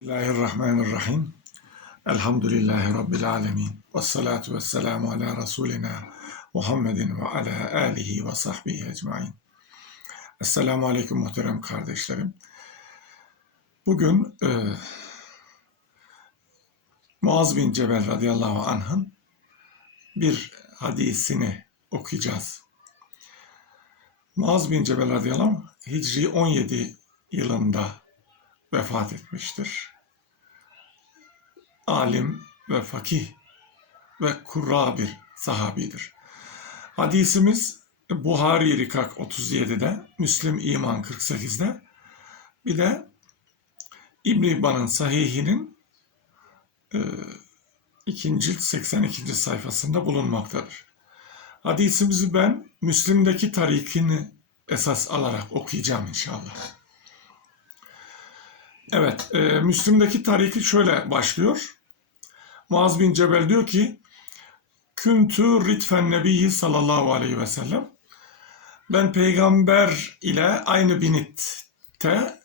Bismillahirrahmanirrahim. Elhamdülillahi Rabbil alemin. Ve salatu ve selamu ala Resulina Muhammedin ve ala alihi ve sahbihi ecmain. Esselamu aleyküm muhterem kardeşlerim. Bugün e, Muaz bin Cebel radıyallahu anh'ın bir hadisini okuyacağız. Muaz bin Cebel radıyallahu anh Hicri 17 yılında vefat etmiştir. Alim ve fakih ve kurra bir sahabidir. Hadisimiz Buhari Rikak 37'de, Müslim İman 48'de, bir de İbn İbban'ın sahihinin e, ikinci 82. sayfasında bulunmaktadır. Hadisimizi ben Müslim'deki tarikini esas alarak okuyacağım inşallah. Evet, e, Müslim'deki tariki şöyle başlıyor. Muaz bin Cebel diyor ki, Küntü ritfen nebiyyi sallallahu aleyhi ve sellem. Ben peygamber ile aynı binitte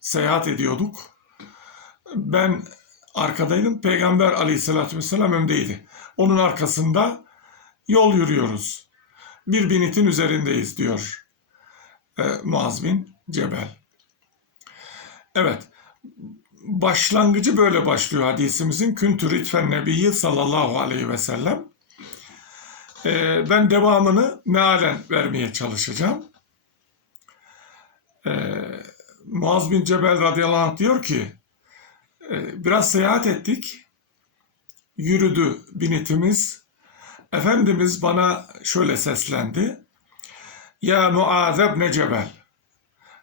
seyahat ediyorduk. Ben arkadaydım, peygamber aleyhissalatü vesselam öndeydi. Onun arkasında yol yürüyoruz. Bir binitin üzerindeyiz diyor e, Muaz bin Cebel. Evet, başlangıcı böyle başlıyor hadisimizin. Küntü ritfen nebiyyi sallallahu aleyhi ve sellem. Ee, ben devamını mealen vermeye çalışacağım. Ee, Muaz bin Cebel radıyallahu anh diyor ki, e, biraz seyahat ettik, yürüdü binitimiz. Efendimiz bana şöyle seslendi. Ya Muaz ibn Cebel.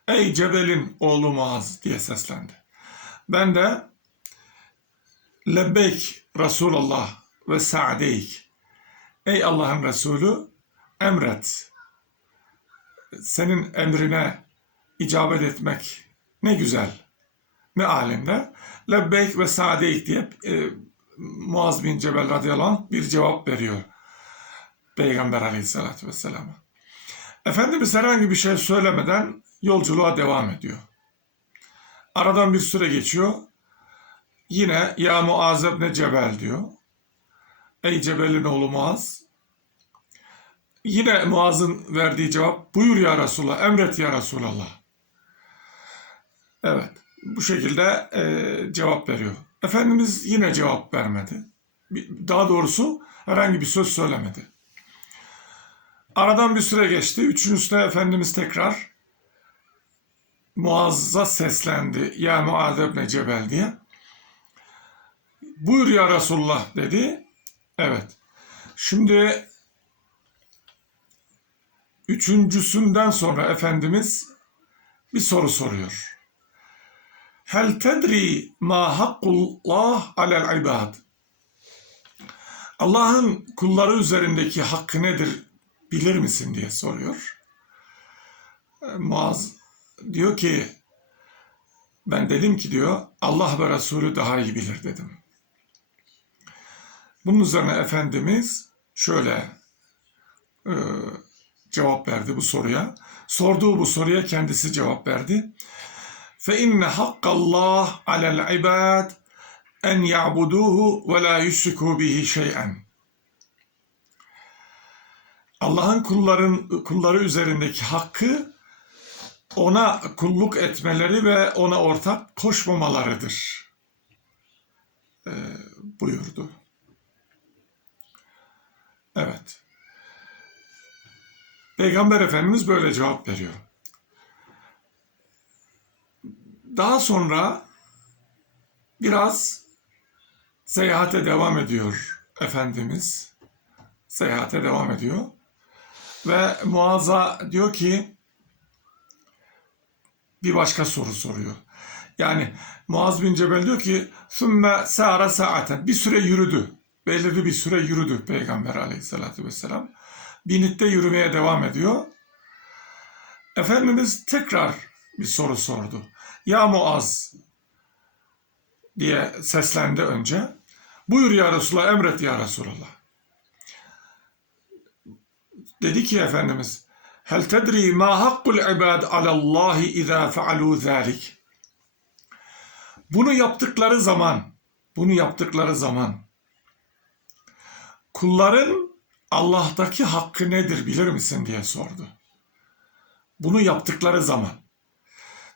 Ey Cebel'in oğlu Muaz diye seslendi. Ben de Lebbeyk Resulullah ve Sa'deyk. Ey Allah'ın Resulü emret. Senin emrine icabet etmek ne güzel. Mealinde Lebbeyk ve Sa'deyk diye e, Muaz bin Cebel radıyallahu anh bir cevap veriyor. Peygamber aleyhissalatü vesselam'a. Efendimiz herhangi bir şey söylemeden yolculuğa devam ediyor. Aradan bir süre geçiyor. Yine ya Muaz ne Cebel diyor. Ey Cebel'in oğlu Muaz. Yine Muaz'ın verdiği cevap buyur ya Resulallah, emret ya Resulallah. Evet, bu şekilde e, cevap veriyor. Efendimiz yine cevap vermedi. Daha doğrusu herhangi bir söz söylemedi. Aradan bir süre geçti. Üçüncüsüne Efendimiz tekrar Muazz'a seslendi. Ya Muaz ibn Cebel diye. Buyur ya Resulullah dedi. Evet. Şimdi üçüncüsünden sonra Efendimiz bir soru soruyor. Hel tedri ma hakkullah alel ibad? Allah'ın kulları üzerindeki hakkı nedir bilir misin diye soruyor. Muaz diyor ki ben dedim ki diyor Allah ve Resulü daha iyi bilir dedim. Bunun üzerine Efendimiz şöyle e, cevap verdi bu soruya. Sorduğu bu soruya kendisi cevap verdi. Fe inne hakkallah alel ibad en ya'buduhu ve la yüşriku bihi şey'en. Allah'ın kulların kulları üzerindeki hakkı ona kulluk etmeleri ve ona ortak koşmamalarıdır e, buyurdu. Evet. Peygamber Efendimiz böyle cevap veriyor. Daha sonra biraz seyahate devam ediyor Efendimiz. Seyahate devam ediyor. Ve Muaz'a diyor ki bir başka soru soruyor. Yani Muaz bin Cebel diyor ki sümme sâra saaten bir süre yürüdü. Belirli bir süre yürüdü Peygamber aleyhissalatü vesselam. Binitte yürümeye devam ediyor. Efendimiz tekrar bir soru sordu. Ya Muaz diye seslendi önce. Buyur ya Resulallah, emret ya Resulallah. Dedi ki Efendimiz, Hel tedri ma hakkul ibad alallahi izâ fealû zâlik. Bunu yaptıkları zaman, bunu yaptıkları zaman kulların Allah'taki hakkı nedir bilir misin diye sordu. Bunu yaptıkları zaman.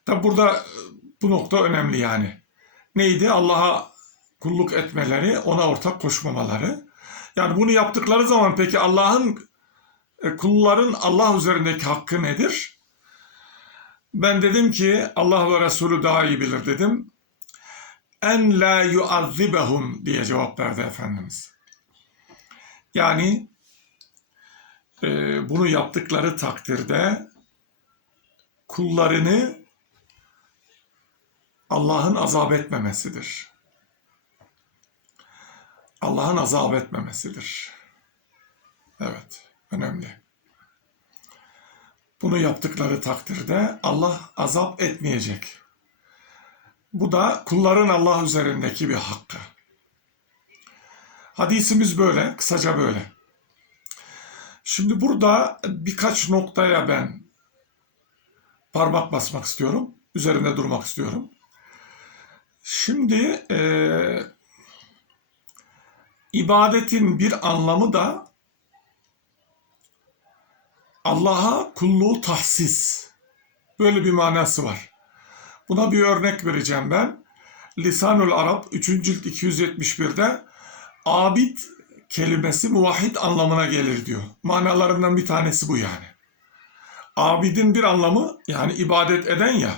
Tabi burada e, bu nokta önemli yani. Neydi? Allah'a kulluk etmeleri, ona ortak koşmamaları. Yani bunu yaptıkları zaman peki Allah'ın kulların Allah üzerindeki hakkı nedir? Ben dedim ki Allah ve Resulü daha iyi bilir dedim. En la yuazzibehum diye cevap verdi Efendimiz. Yani e, bunu yaptıkları takdirde kullarını Allah'ın azap etmemesidir. Allah'ın azap etmemesidir. Evet, önemli. Bunu yaptıkları takdirde Allah azap etmeyecek. Bu da kulların Allah üzerindeki bir hakkı. Hadisimiz böyle, kısaca böyle. Şimdi burada birkaç noktaya ben parmak basmak istiyorum. Üzerinde durmak istiyorum. Şimdi e, ibadetin bir anlamı da Allah'a kulluğu tahsis. Böyle bir manası var. Buna bir örnek vereceğim ben. Lisanul Arap 3. cilt 271'de abid kelimesi muvahhid anlamına gelir diyor. Manalarından bir tanesi bu yani. Abidin bir anlamı yani ibadet eden ya.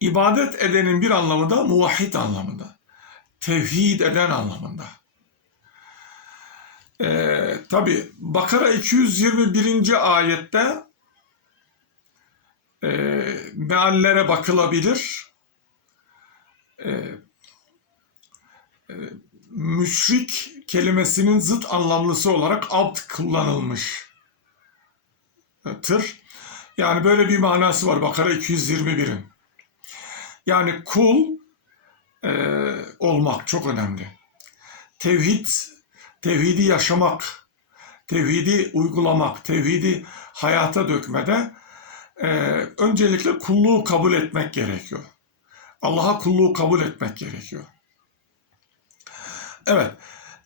İbadet edenin bir anlamı da muvahhid anlamında. Tevhid eden anlamında. Ee, Tabi Bakara 221. ayette e, meallere bakılabilir. E, e, müşrik kelimesinin zıt anlamlısı olarak abd kullanılmıştır. Yani böyle bir manası var Bakara 221'in. Yani kul e, olmak çok önemli. Tevhid, tevhidi yaşamak, tevhidi uygulamak, tevhidi hayata dökmede e, öncelikle kulluğu kabul etmek gerekiyor. Allah'a kulluğu kabul etmek gerekiyor. Evet,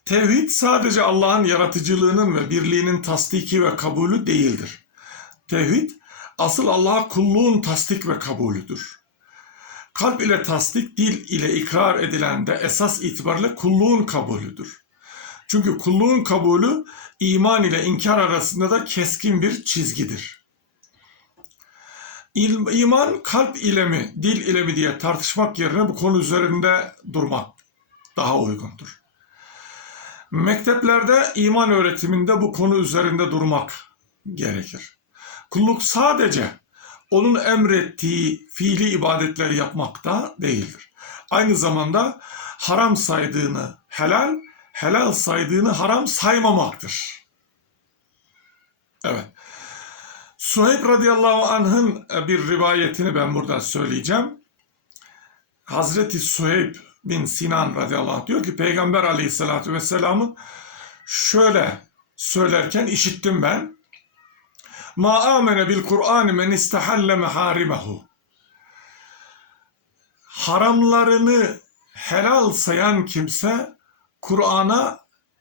tevhid sadece Allah'ın yaratıcılığının ve birliğinin tasdiki ve kabulü değildir. Tevhid, asıl Allah'a kulluğun tasdik ve kabulüdür. Kalp ile tasdik, dil ile ikrar edilen de esas itibariyle kulluğun kabulüdür. Çünkü kulluğun kabulü iman ile inkar arasında da keskin bir çizgidir. İman kalp ile mi, dil ile mi diye tartışmak yerine bu konu üzerinde durmak daha uygundur. Mekteplerde iman öğretiminde bu konu üzerinde durmak gerekir. Kulluk sadece onun emrettiği fiili ibadetleri yapmakta değildir. Aynı zamanda haram saydığını helal, helal saydığını haram saymamaktır. Evet. Suheyb radıyallahu anh'ın bir rivayetini ben burada söyleyeceğim. Hazreti Suheyb bin Sinan radıyallahu anh diyor ki Peygamber aleyhissalatü vesselamın şöyle söylerken işittim ben. Ma amene bil Kur'an men istahalle meharimehu. Haramlarını helal sayan kimse Kur'an'a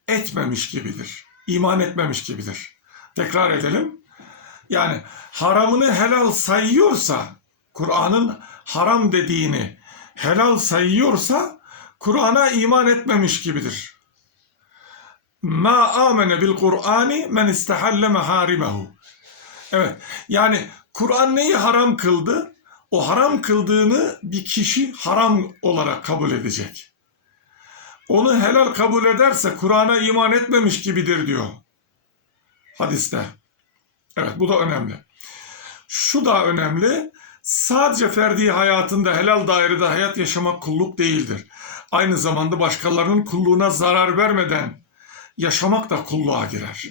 etmemiş gibidir. İman etmemiş gibidir. Tekrar edelim. Yani haramını helal sayıyorsa, Kur'an'ın haram dediğini helal sayıyorsa Kur'an'a iman etmemiş gibidir. Ma amene bil Kur'ani men istahalle meharimehu. Evet. Yani Kur'an neyi haram kıldı? O haram kıldığını bir kişi haram olarak kabul edecek. Onu helal kabul ederse Kur'an'a iman etmemiş gibidir diyor hadiste. Evet bu da önemli. Şu da önemli. Sadece ferdi hayatında helal dairede hayat yaşamak kulluk değildir. Aynı zamanda başkalarının kulluğuna zarar vermeden yaşamak da kulluğa girer.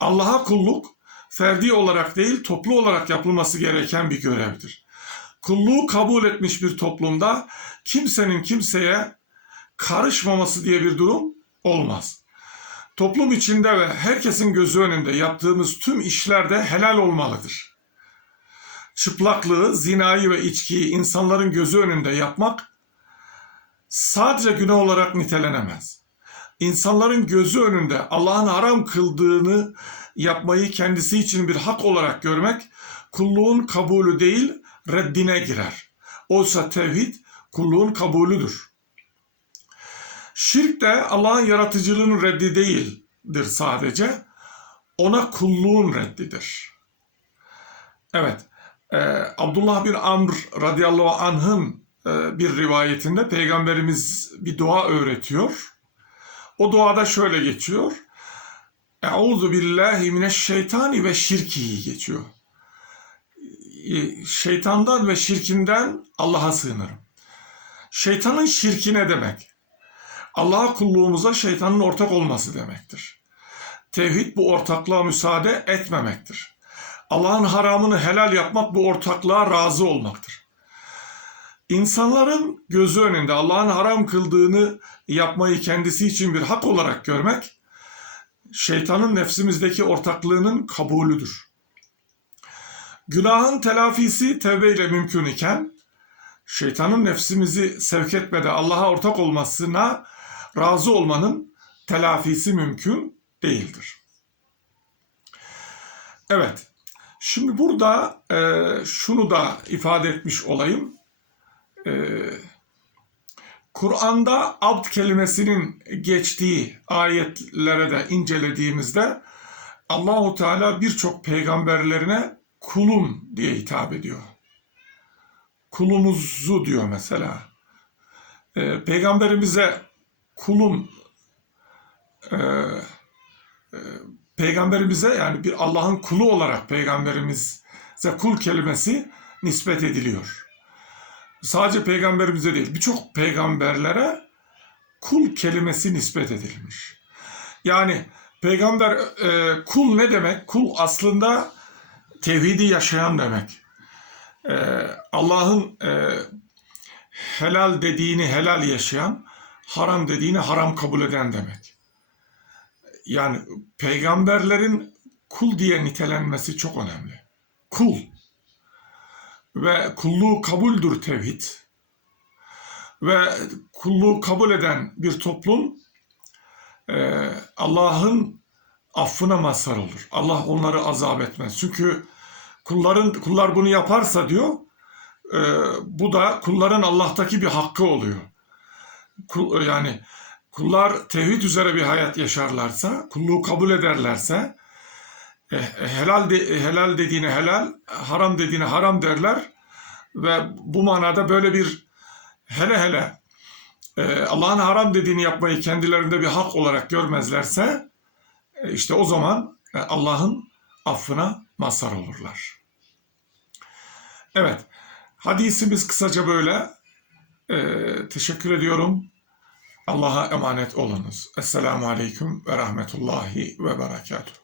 Allah'a kulluk ferdi olarak değil toplu olarak yapılması gereken bir görevdir. Kulluğu kabul etmiş bir toplumda kimsenin kimseye karışmaması diye bir durum olmaz. Toplum içinde ve herkesin gözü önünde yaptığımız tüm işler de helal olmalıdır. çıplaklığı, zinayı ve içkiyi insanların gözü önünde yapmak sadece günah olarak nitelenemez. İnsanların gözü önünde Allah'ın haram kıldığını yapmayı kendisi için bir hak olarak görmek kulluğun kabulü değil reddine girer. Oysa tevhid kulluğun kabulüdür. Şirk de Allah'ın yaratıcılığının reddi değildir sadece. Ona kulluğun reddidir. Evet, e, Abdullah bin Amr radıyallahu anh'ın e, bir rivayetinde Peygamberimiz bir dua öğretiyor. O duada şöyle geçiyor. Euzu billahi mineşşeytani ve şirkihi geçiyor. E, Şeytandan ve şirkinden Allah'a sığınırım. Şeytanın şirki ne demek? Allah'a kulluğumuza şeytanın ortak olması demektir. Tevhid bu ortaklığa müsaade etmemektir. Allah'ın haramını helal yapmak bu ortaklığa razı olmaktır. İnsanların gözü önünde Allah'ın haram kıldığını yapmayı kendisi için bir hak olarak görmek, şeytanın nefsimizdeki ortaklığının kabulüdür. Günahın telafisi tevbe mümkün iken, şeytanın nefsimizi sevk etmede Allah'a ortak olmasına razı olmanın telafisi mümkün değildir. Evet, şimdi burada e, şunu da ifade etmiş olayım. E, Kur'an'da abd kelimesinin geçtiği ayetlere de incelediğimizde Allahu Teala birçok peygamberlerine kulum diye hitap ediyor. Kulumuzu diyor mesela. E, peygamberimize kulum e, e, peygamberimize yani bir Allah'ın kulu olarak peygamberimize kul kelimesi nispet ediliyor. Sadece peygamberimize değil birçok peygamberlere kul kelimesi nispet edilmiş. Yani peygamber e, kul ne demek? Kul aslında tevhidi yaşayan demek. E, Allah'ın e, helal dediğini helal yaşayan, haram dediğini haram kabul eden demek. Yani peygamberlerin kul diye nitelenmesi çok önemli. Kul. Ve kulluğu kabuldür tevhid. Ve kulluğu kabul eden bir toplum e, Allah'ın affına mazhar olur. Allah onları azap etmez. Çünkü kulların kullar bunu yaparsa diyor, e, bu da kulların Allah'taki bir hakkı oluyor. Yani kullar tevhid üzere bir hayat yaşarlarsa, kulluğu kabul ederlerse, e, helal de, helal dediğine helal, haram dediğine haram derler ve bu manada böyle bir hele hele Allah'ın haram dediğini yapmayı kendilerinde bir hak olarak görmezlerse, işte o zaman Allah'ın affına mazhar olurlar. Evet, hadisimiz kısaca böyle. Ee, teşekkür ediyorum. Allah'a emanet olunuz. Esselamu Aleyküm ve Rahmetullahi ve Berekatuhu.